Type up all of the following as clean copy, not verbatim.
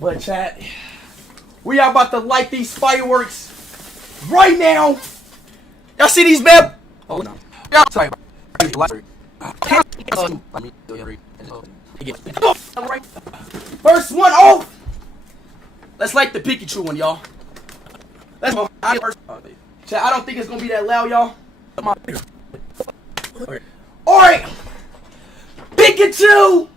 But chat, we are about to light these fireworks right now. Y'all see these, beb? Oh no. Yeah, sorry. First one off. Let's light the Pikachu one, y'all. Let's go. Chat, I don't think it's gonna be that loud, y'all. Alright. Pikachu!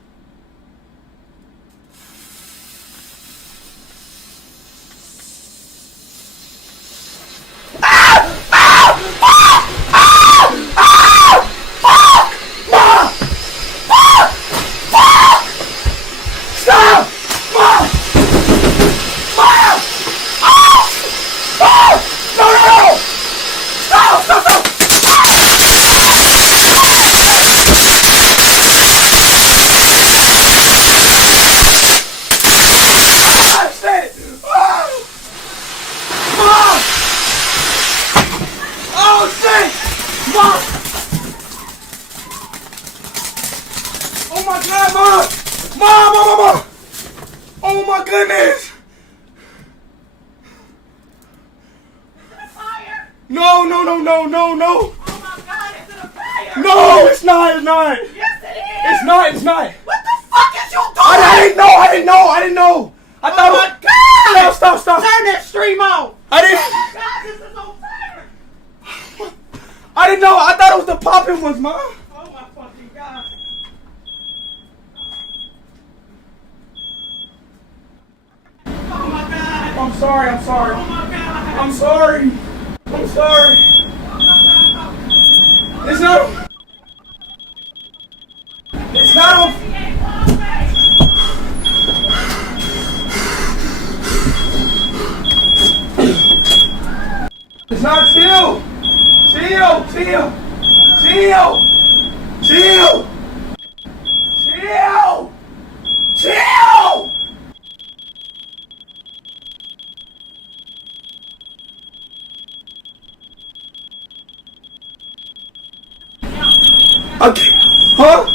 Oh my God, Mom! Oh my goodness! Fire! No! Oh my God, is it a fire? No, it's not! Yes, it is! It's not! What the fuck is you doing? I didn't know! I thought Oh my God! Stop! Turn that stream on! I didn't. Oh my God, this is on fire! I didn't know. I thought it was the popping ones, Mom. Oh my fucking God! Oh my God! I'm sorry. Oh my God! I'm sorry. It's not. It's not on. It's not. Chill. Okay. Huh?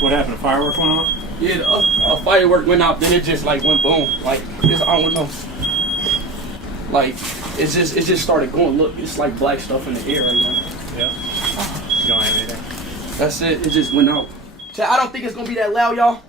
What happened? A firework went off? Yeah, a firework went out, then it just like went boom. Like it's, I don't know. Like it just started going. Look, it's like black stuff in the air right now. Yeah. You don't have anything? That's it. It just went out. Chat, I don't think it's gonna be that loud, y'all.